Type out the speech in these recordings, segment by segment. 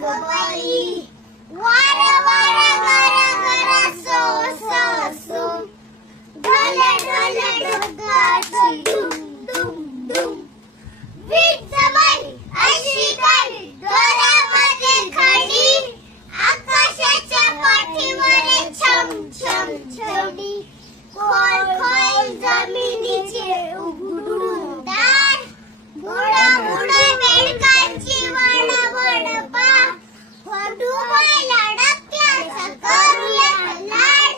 ग बाई वार वार गर गर सो सो सो ढोल ढोल डोकाची डुम डुम डुम वीज बाई अशी गाडी डोळ्यामध्ये खडी आकाशाच्या पाठीवर छम छम छडी खोल खोल जमिनीचे उघडून दार बुडा बुडा बेडकाची वड वड पा डुबायला डबक्याचा करूया लाड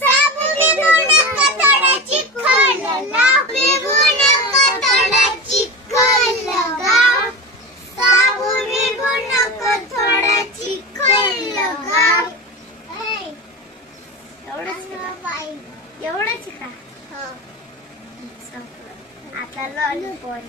साबू बिगुण कतडा चिखल लाव बिगुण कतडा चिखल लगाव साबू बिगुण कतडा चिखल लगाव एवढंच का? हो. आता लॉलीपॉप